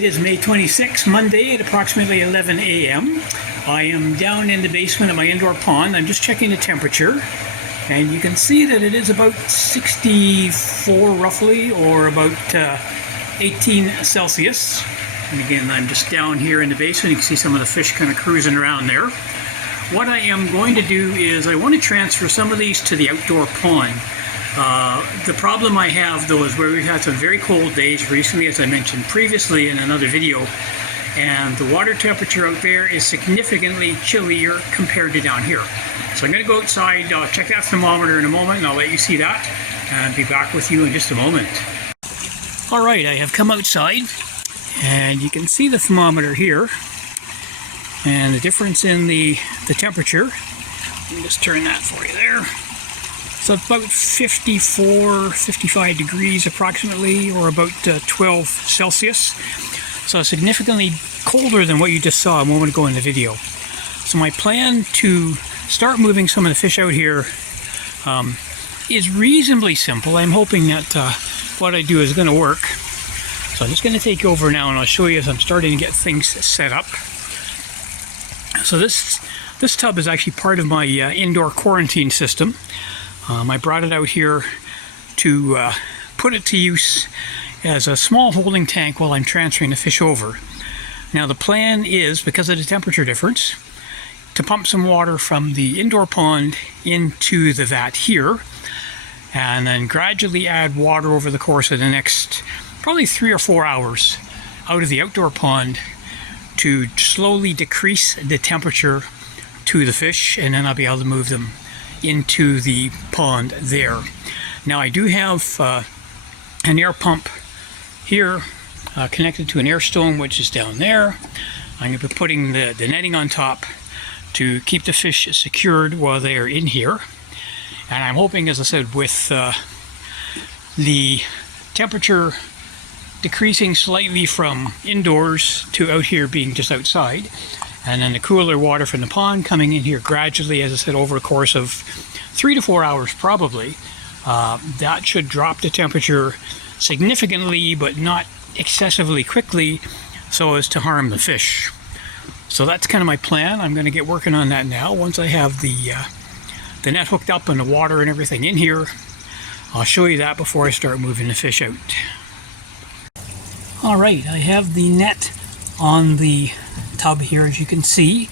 It is May 26, Monday at approximately 11 a.m. I am down in the basement of my indoor pond. I'm just checking the temperature, and you can see that it is about 64 roughly, or about 18 Celsius. And again, I'm just down here in the basement. You can see some of the fish kind of cruising around there. What I am going to do is I want to transfer some of these to the outdoor pond. The problem I have though is where we've had some very cold days recently, as I mentioned previously in another video, and the water temperature out there is significantly chillier compared to down here. So I'm going to go outside, check that thermometer in a moment, and I'll let you see that and be back with you in just a moment. Alright, I have come outside and you can see the thermometer here and the difference in the temperature. Let me just turn that for you there. So it's about 54, 55 degrees approximately, or about 12 Celsius. So significantly colder than what you just saw a moment ago in the video. So my plan to start moving some of the fish out here is reasonably simple. I'm hoping that what I do is going to work. So I'm just going to take over now and I'll show you as I'm starting to get things set up. So this tub is actually part of my indoor quarantine system. I brought it out here to put it to use as a small holding tank while I'm transferring the fish over. Now the plan is, because of the temperature difference, to pump some water from the indoor pond into the vat here, and then gradually add water over the course of the next probably 3 or 4 hours out of the outdoor pond to slowly decrease the temperature to the fish, and then I'll be able to move them into the pond there. Now I do have an air pump here connected to an air stone, which is down there. I'm going to be putting the netting on top to keep the fish secured while they are in here. And I'm hoping, as I said, with the temperature decreasing slightly from indoors to out here being just outside, and then the cooler water from the pond coming in here gradually, as I said, over a course of 3 to 4 hours probably, that should drop the temperature significantly but not excessively quickly so as to harm the fish. So that's kind of my plan. I'm going to get working on that now. Once I have the net hooked up and the water and everything in here, I'll show you that before I start moving the fish out. Alright, I have the net on the tub here, as you can see.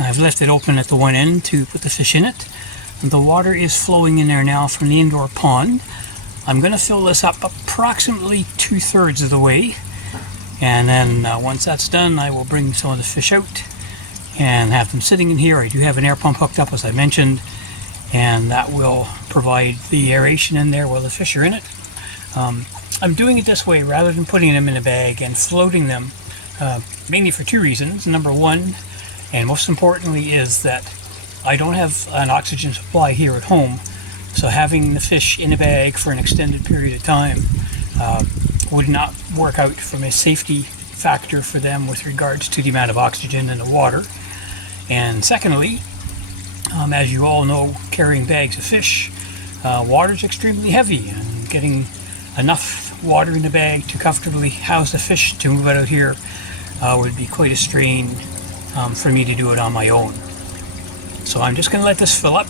I've left it open at the one end to put the fish in it. And the water is flowing in there now from the indoor pond. I'm going to fill this up approximately 2/3 of the way, and then once that's done, I will bring some of the fish out and have them sitting in here. I do have an air pump hooked up, as I mentioned, and that will provide the aeration in there while the fish are in it. I'm doing it this way rather than putting them in a bag and floating them, mainly for 2 reasons. Number one, and most importantly, is that I don't have an oxygen supply here at home, so having the fish in a bag for an extended period of time would not work out from a safety factor for them with regards to the amount of oxygen in the water. And secondly, as you all know, carrying bags of fish, water is extremely heavy, and getting enough water in the bag to comfortably house the fish to move it out here would be quite a strain for me to do it on my own. So I'm just going to let this fill up.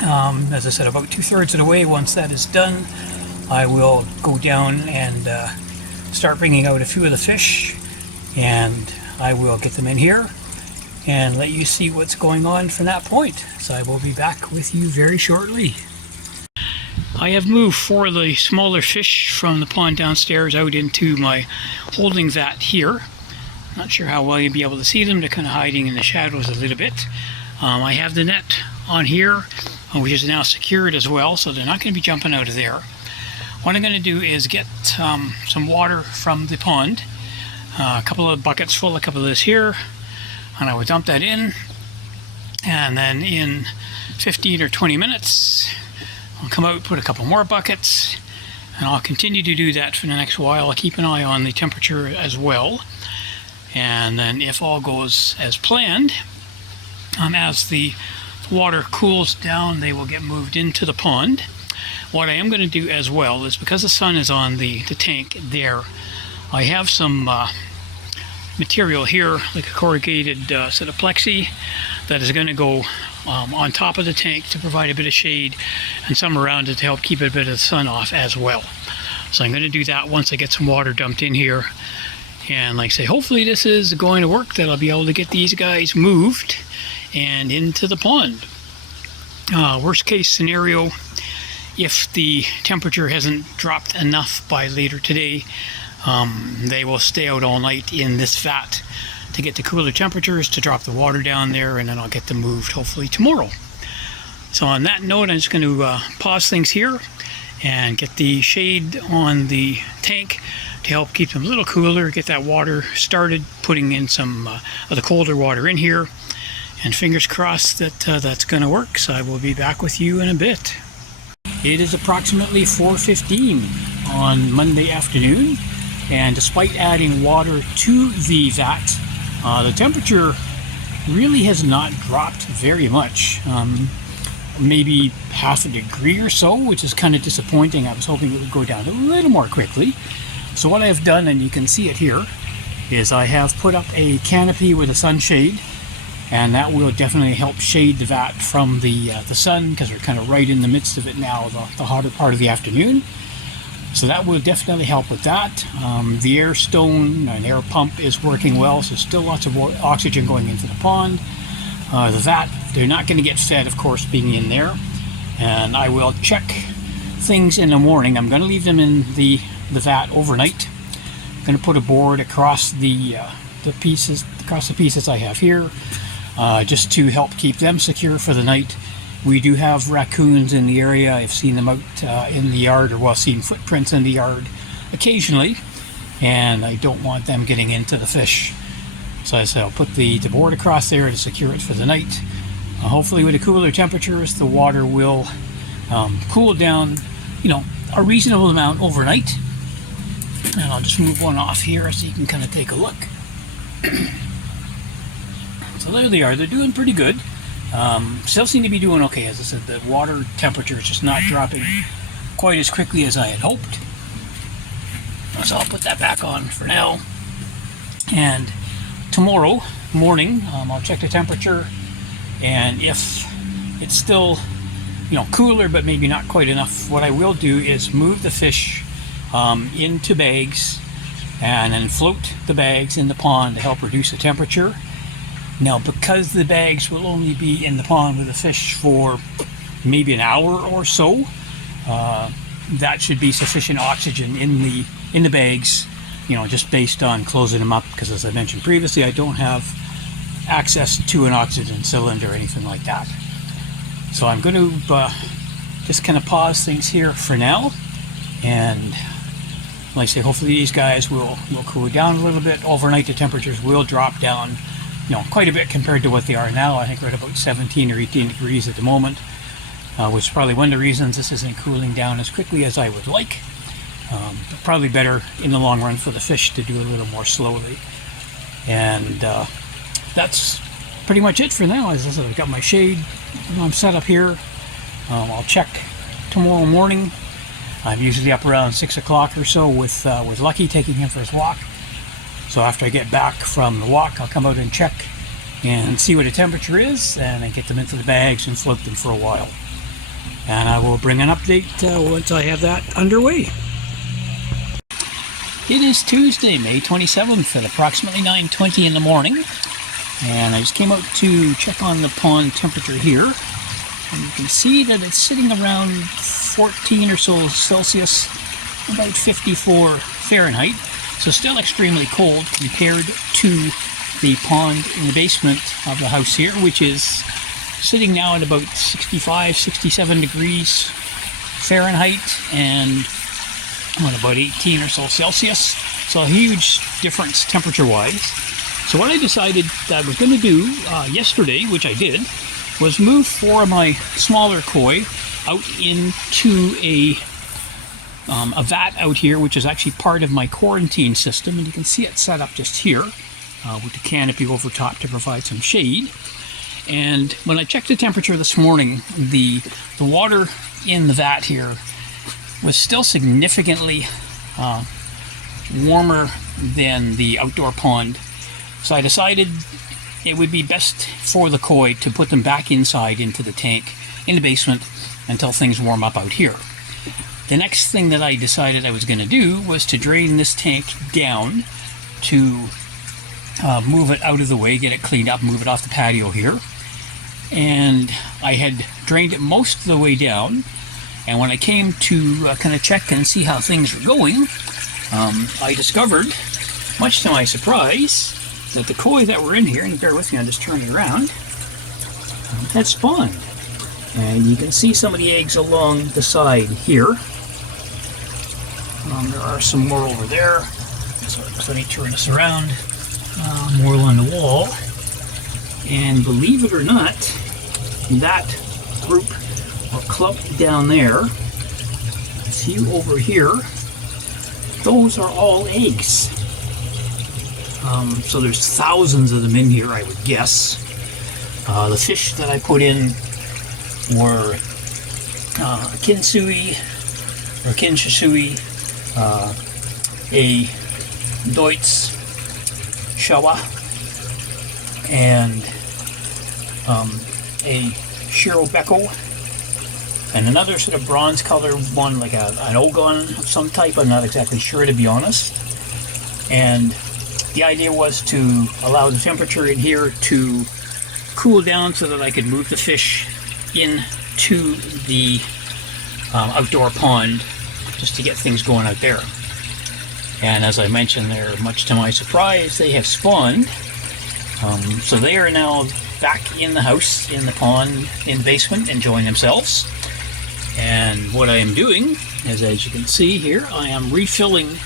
As I said, about 2/3 of the way. Once that is done, I will go down and start bringing out a few of the fish, and I will get them in here and let you see what's going on from that point. So I will be back with you very shortly. I have moved 4 of the smaller fish from the pond downstairs out into my holding vat here. Not sure how well you'll be able to see them. They're kind of hiding in the shadows a little bit. I have the net on here, which is now secured as well, so they're not going to be jumping out of there. What I'm going to do is get some water from the pond, a couple of buckets full, a couple of this here, and I will dump that in, and then in 15 or 20 minutes I'll come out, put a couple more buckets, and I'll continue to do that for the next while. I'll keep an eye on the temperature as well, and then if all goes as planned, as the water cools down, they will get moved into the pond. What I am going to do as well is, because the sun is on the tank there, I have some material here, like a corrugated set of plexi, that is going to go on top of the tank to provide a bit of shade, and some around it to help keep a bit of the sun off as well. So I'm going to do that once I get some water dumped in here. And like I say, hopefully this is going to work, that I'll be able to get these guys moved and into the pond. Worst case scenario, if the temperature hasn't dropped enough by later today, they will stay out all night in this vat to get the cooler temperatures, to drop the water down there, and then I'll get them moved hopefully tomorrow. So on that note, I'm just going to pause things here and get the shade on the tank to help keep them a little cooler, get that water started, putting in some of the colder water in here, and fingers crossed that that's going to work. So I will be back with you in a bit. It is approximately 4:15 on Monday afternoon, and despite adding water to the vat, the temperature really has not dropped very much. Maybe half a degree or so, which is kind of disappointing. I was hoping it would go down a little more quickly. So what I have done, and you can see it here, is I have put up a canopy with a sunshade, and that will definitely help shade the vat from the sun, because we're kind of right in the midst of it now, the hotter part of the afternoon. So that will definitely help with that. The air stone and air pump is working well, so still lots of oxygen going into the pond. The vat, they're not going to get fed, of course, being in there. And I will check things in the morning. I'm going to leave them in the vat overnight. I'm going to put a board across the pieces I have here, just to help keep them secure for the night. We do have raccoons in the area. I've seen them out in the yard, or seen footprints in the yard occasionally, and I don't want them getting into the fish. So I said I'll put the board across there to secure it for the night. Hopefully with the cooler temperatures, the water will cool down, a reasonable amount overnight. And I'll just move one off here so you can kind of take a look. So there they are. They're doing pretty good. Still seem to be doing okay. As I said, the water temperature is just not dropping quite as quickly as I had hoped. So I'll put that back on for now. And tomorrow morning, I'll check the temperature, and if it's still, cooler but maybe not quite enough, what I will do is move the fish into bags and then float the bags in the pond to help reduce the temperature. Now, because the bags will only be in the pond with the fish for maybe an hour or so, that should be sufficient oxygen in the bags, just based on closing them up, because as I mentioned previously, I don't have access to an oxygen cylinder or anything like that. So I'm going to just kind of pause things here for now, and like I say, hopefully these guys will cool down a little bit. Overnight the temperatures will drop down quite a bit compared to what they are now. I think we're at about 17 or 18 degrees at the moment, which is probably one of the reasons this isn't cooling down as quickly as I would like. But probably better in the long run for the fish to do a little more slowly. And that's pretty much it for now. As I said, I've got my shade set up here. I'll check tomorrow morning. I'm usually up around 6 o'clock or so with Lucky, taking him for his walk. So after I get back from the walk, I'll come out and check and see what the temperature is, and then get them into the bags and float them for a while. And I will bring an update once I have that underway. It is Tuesday, May 27th at approximately 9:20 in the morning, and I just came out to check on the pond temperature here, and you can see that it's sitting around 14 or so Celsius, about 54 Fahrenheit. So still extremely cold compared to the pond in the basement of the house here, which is sitting now at about 65, 67 degrees Fahrenheit and about 18 or so Celsius. So a huge difference temperature-wise. So what I decided that I was going to do yesterday, which I did, was move 4 of my smaller koi out into a vat out here, which is actually part of my quarantine system, and you can see it set up just here with the canopy over top to provide some shade. And when I checked the temperature this morning, the water in the vat here was still significantly warmer than the outdoor pond. So I decided it would be best for the koi to put them back inside into the tank in the basement until things warm up out here. The next thing that I decided I was going to do was to drain this tank down to move it out of the way, get it cleaned up, move it off the patio here. And I had drained it most of the way down, and when I came to kind of check and see how things were going, I discovered, much to my surprise, that the koi that were in here, and bear with me, I'll just turn it around, had spawned. And you can see some of the eggs along the side here. There are some more over there. So let me turn this around. More along the wall. And believe it or not, that group or clump down there, a few over here, those are all eggs. So there's thousands of them in here, I would guess. The fish that I put in were kinsui, or kinshisui, a Deutz Shawa, and a Shirobeko, and another sort of bronze colored one, like an Ogon of some type. I'm not exactly sure, to be honest. And the idea was to allow the temperature in here to cool down so that I could move the fish into the outdoor pond just to get things going out there. And as I mentioned there, much to my surprise, they have spawned. So they are now back in the house, in the pond, in the basement, enjoying themselves. And what I am doing is, as you can see here, I am refilling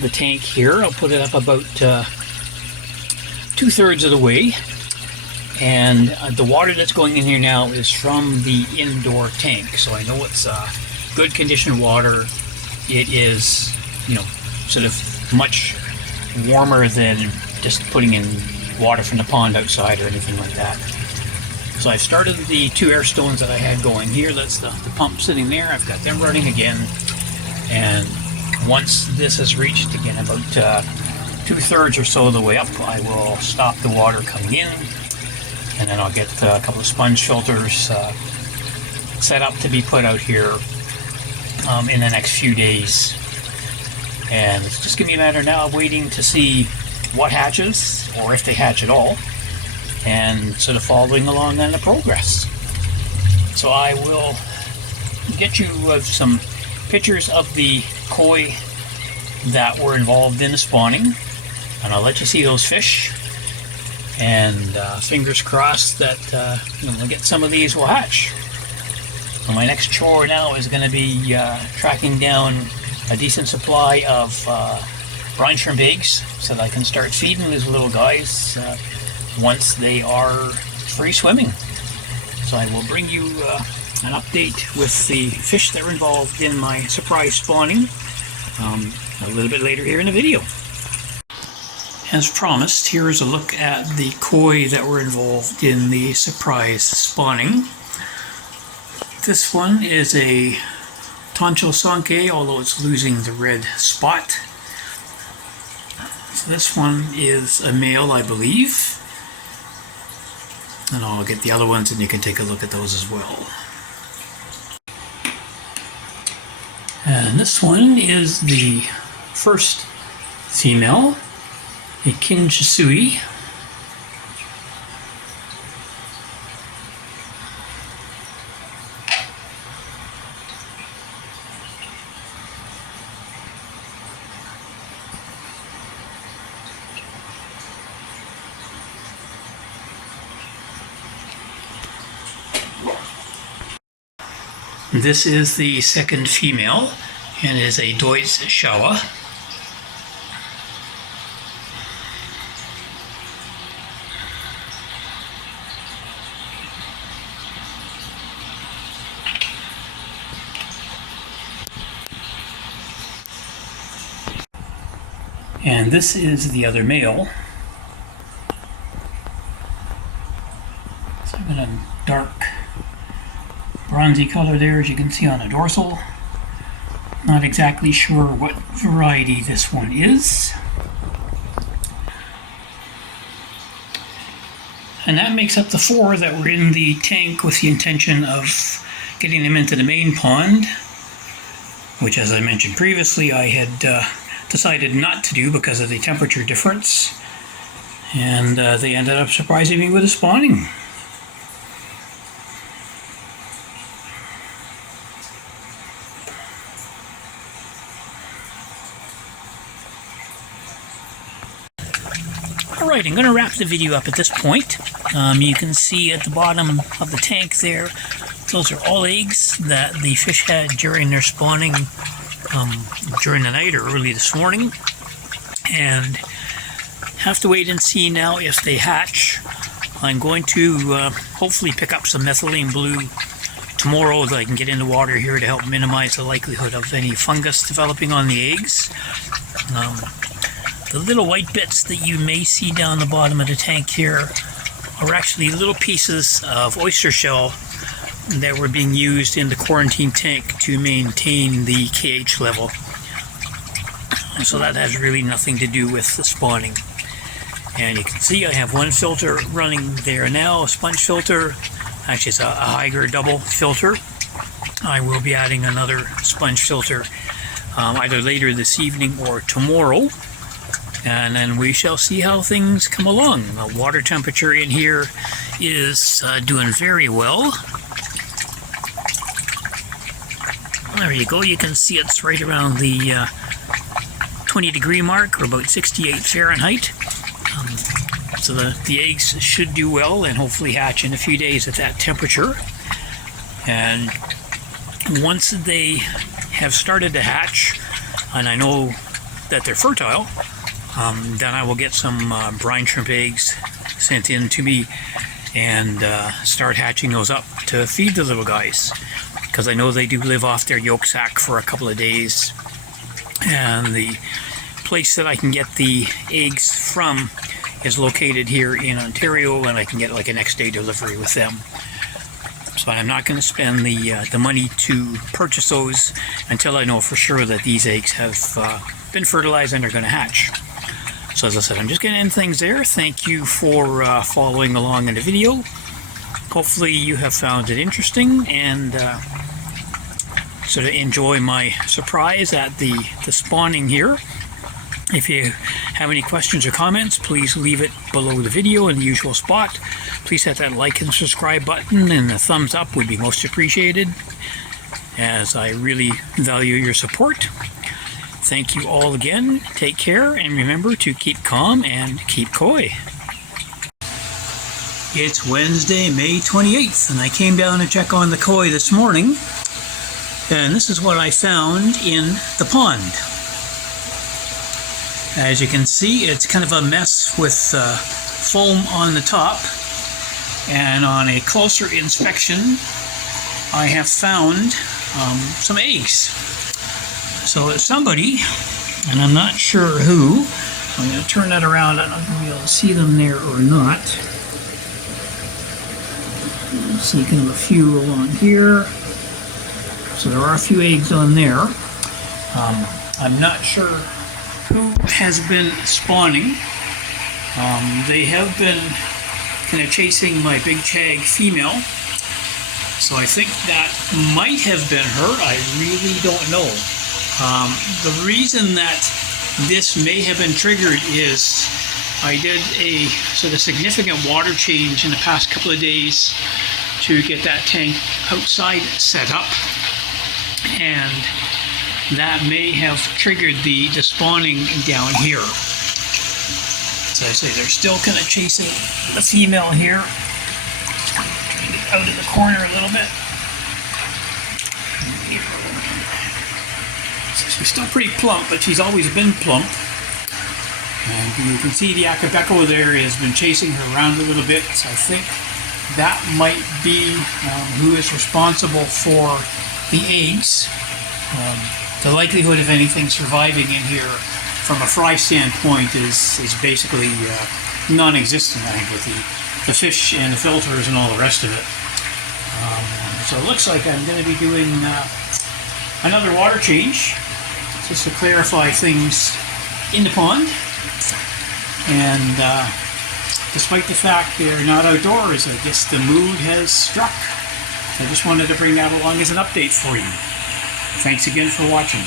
the tank here. I'll put it up about 2/3 of the way. And the water that's going in here now is from the indoor tank. So I know it's good condition water. It is, sort of much warmer than just putting in water from the pond outside or anything like that. So I've started the 2 air stones that I had going here. That's the pump sitting there. I've got them running again. And once this has reached, again, about 2/3 or so of the way up, I will stop the water coming in. And then I'll get a couple of sponge filters set up to be put out here in the next few days. And it's just going to be a matter now of waiting to see what hatches, or if they hatch at all, and sort of following along on the progress. So I will get you some pictures of the koi that were involved in the spawning, and I'll let you see those fish. And fingers crossed that we'll get some of these will hatch. So my next chore now is going to be tracking down a decent supply of brine shrimp eggs so that I can start feeding these little guys once they are free swimming. So I will bring you an update with the fish that were involved in my surprise spawning a little bit later here in the video. As promised, here is a look at the koi that were involved in the surprise spawning. This one is a Tancho Sanke, although it's losing the red spot. So this one is a male, I believe. And I'll get the other ones and you can take a look at those as well. And this one is the first female, a Kinshisui. This is the second female, and is a Deutz Shawa. And this is the other male. So I've got a dark bronzy color there, as you can see on the dorsal. Not exactly sure what variety this one is. And that makes up the 4 that were in the tank with the intention of getting them into the main pond, which, as I mentioned previously, I had decided not to do because of the temperature difference. And they ended up surprising me with a spawning. Alright, I'm going to wrap the video up at this point. You can see at the bottom of the tank there, those are all eggs that the fish had during their spawning during the night or early this morning. And have to wait and see now if they hatch. I'm going to hopefully pick up some methylene blue tomorrow that I can get in the water here to help minimize the likelihood of any fungus developing on the eggs. The little white bits that you may see down the bottom of the tank here are actually little pieces of oyster shell that were being used in the quarantine tank to maintain the KH level. So that has really nothing to do with the spawning. And you can see I have one filter running there now, a sponge filter. Actually, it's a Haiger double filter. I will be adding another sponge filter either later this evening or tomorrow. And then we shall see how things come along. The water temperature in here is doing very well. There you go. You can see it's right around the 20-degree mark, or about 68 Fahrenheit. So the eggs should do well and hopefully hatch in a few days at that temperature. And once they have started to hatch, and I know that they're fertile, then I will get some brine shrimp eggs sent in to me and start hatching those up to feed the little guys, because I know they do live off their yolk sac for a couple of days. And the place that I can get the eggs from is located here in Ontario, and I can get like a next day delivery with them. So I'm not going to spend the money to purchase those until I know for sure that these eggs have been fertilized and are going to hatch. So as I said, I'm just going to end things there. Thank you for following along in the video. Hopefully you have found it interesting and sort of enjoy my surprise at the spawning here. If you have any questions or comments, please leave it below the video in the usual spot. Please hit that like and subscribe button, and a thumbs up would be most appreciated, as I really value your support. Thank you all again. Take care, and remember to keep calm and keep koi. It's Wednesday, May 28th, and I came down to check on the koi this morning, and this is what I found in the pond. As you can see, it's kind of a mess with foam on the top, and on a closer inspection I have found some eggs. So it's somebody, and I'm not sure who. I'm going to turn that around. I don't know if you'll be able to see them there or not. So you can have a few along here. So there are a few eggs on there. I'm not sure who has been spawning. They have been kind of chasing my big chag female, so I think that might have been her. I really don't know. The reason that this may have been triggered is I did a sort of significant water change in the past couple of days to get that tank outside set up, and that may have triggered the spawning down here. So I say they're still kind of chasing the female here. Out in the corner a little bit. So she's still pretty plump, but she's always been plump. And you can see the Akabeko there has been chasing her around a little bit. So I think that might be who is responsible for the eggs. The likelihood of anything surviving in here from a fry standpoint is basically non-existent, I think, with the fish and the filters and all the rest of it. So it looks like I'm going to be doing another water change just to clarify things in the pond. And despite the fact they're not outdoors, I guess the mood has struck. I just wanted to bring that along as an update for you. Thanks again for watching.